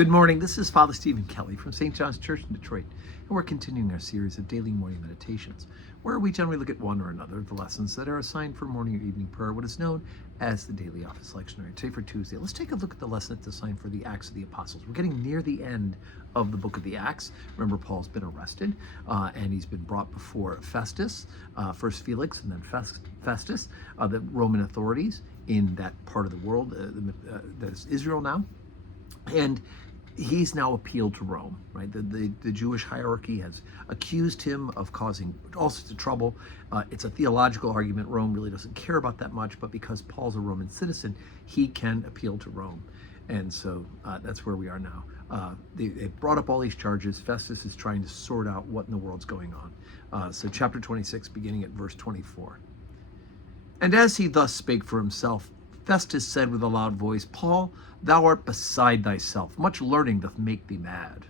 Good morning. This is Father Stephen Kelly from St. John's Church in Detroit, and we're continuing our series of daily morning meditations, where we generally look at one or another of the lessons that are assigned for morning or evening prayer, what is known as the Daily Office Lectionary. Today for Tuesday, let's take a look at the lesson that's assigned for the Acts of the Apostles. We're getting near the end of the book of the Acts. Remember, Paul's been arrested, and he's been brought before Festus, first Felix and then Festus, the Roman authorities in that part of the world that is Israel now. And he's now appealed to Rome, right? The Jewish hierarchy has accused him of causing all sorts of trouble. It's a theological argument. Rome really doesn't care about that much, but because Paul's a Roman citizen, he can appeal to Rome. And so that's where we are now. They've brought up all these charges. Festus is trying to sort out what in the world's going on. So chapter 26, beginning at verse 24. And as he thus spake for himself, Festus said with a loud voice, Paul, thou art beside thyself. Much learning doth make thee mad.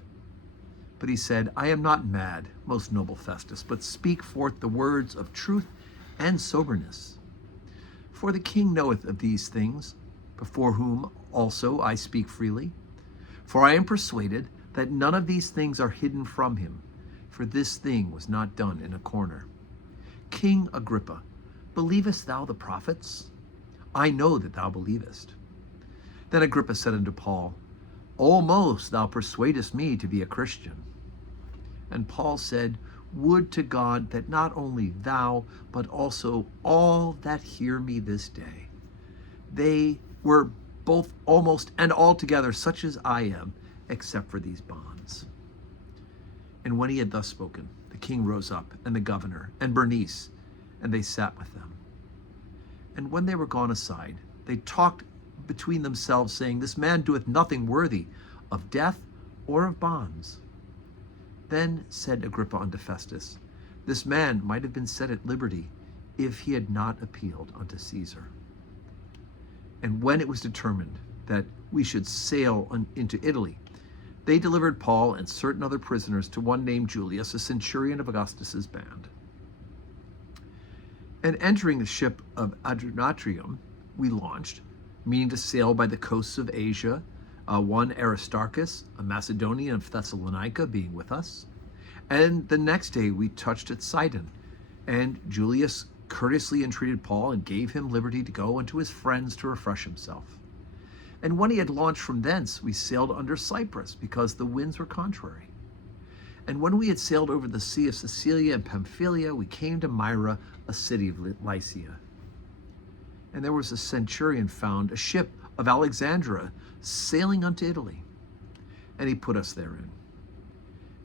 But he said, I am not mad, most noble Festus, but speak forth the words of truth and soberness. For the king knoweth of these things, before whom also I speak freely. For I am persuaded that none of these things are hidden from him, for this thing was not done in a corner. King Agrippa, believest thou the prophets? I know that thou believest. Then Agrippa said unto Paul, Almost thou persuadest me to be a Christian. And Paul said, Would to God that not only thou, but also all that hear me this day, they were both almost and altogether such as I am, except for these bonds. And when he had thus spoken, the king rose up, and the governor, and Bernice, and they sat with them. And when they were gone aside, they talked between themselves, saying, This man doeth nothing worthy of death or of bonds. Then said Agrippa unto Festus, This man might have been set at liberty if he had not appealed unto Caesar. And when it was determined that we should sail into Italy, they delivered Paul and certain other prisoners to one named Julius, a centurion of Augustus's band. And entering the ship of Adramyttium, we launched, meaning to sail by the coasts of Asia, one Aristarchus, a Macedonian of Thessalonica, being with us. And the next day we touched at Sidon, and Julius courteously entreated Paul and gave him liberty to go unto his friends to refresh himself. And when he had launched from thence, we sailed under Cyprus, because the winds were contrary. And when we had sailed over the sea of Sicilia and Pamphylia, we came to Myra, a city of Lycia. And there was a centurion found, a ship of Alexandria, sailing unto Italy. And he put us therein.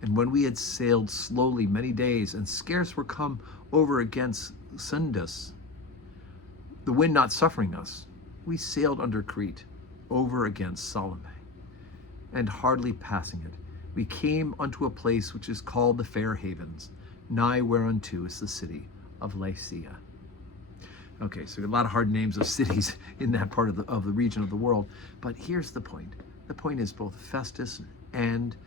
And when we had sailed slowly many days, and scarce were come over against Sundus, the wind not suffering us, we sailed under Crete, over against Salome. And hardly passing it, we came unto a place which is called the Fair Havens, nigh whereunto is the city of Lycia. Okay, so a lot of hard names of cities in that part of the region of the world. But here's the point. The point is both Festus and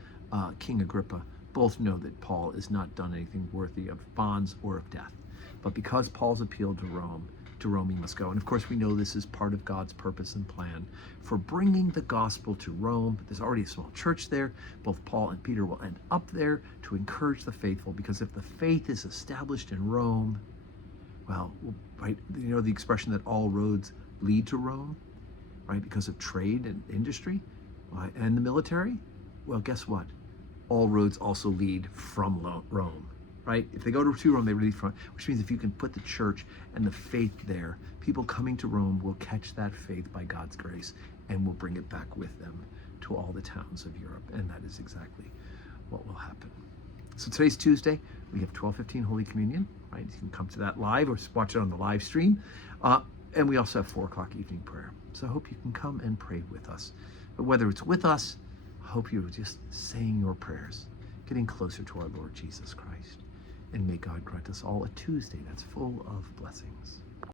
King Agrippa both know that Paul has not done anything worthy of bonds or of death. But because Paul's appealed to Rome he must go. And of course, we know this is part of God's purpose and plan for bringing the gospel to Rome. There's already a small church there. Both Paul and Peter will end up there to encourage the faithful, because if the faith is established in Rome, well, right, you know the expression that all roads lead to Rome, right, because of trade and industry and the military? Well, guess what? All roads also lead from Rome. Right? If they go to Rome, they lead from, which means if you can put the church and the faith there, people coming to Rome will catch that faith by God's grace and will bring it back with them to all the towns of Europe. And that is exactly what will happen. So today's Tuesday. We have 12:15 Holy Communion, right? You can come to that live or watch it on the live stream. And we also have 4 o'clock evening prayer. So I hope you can come and pray with us. But whether it's with us, I hope you're just saying your prayers, getting closer to our Lord Jesus Christ. And may God grant us all a Tuesday that's full of blessings.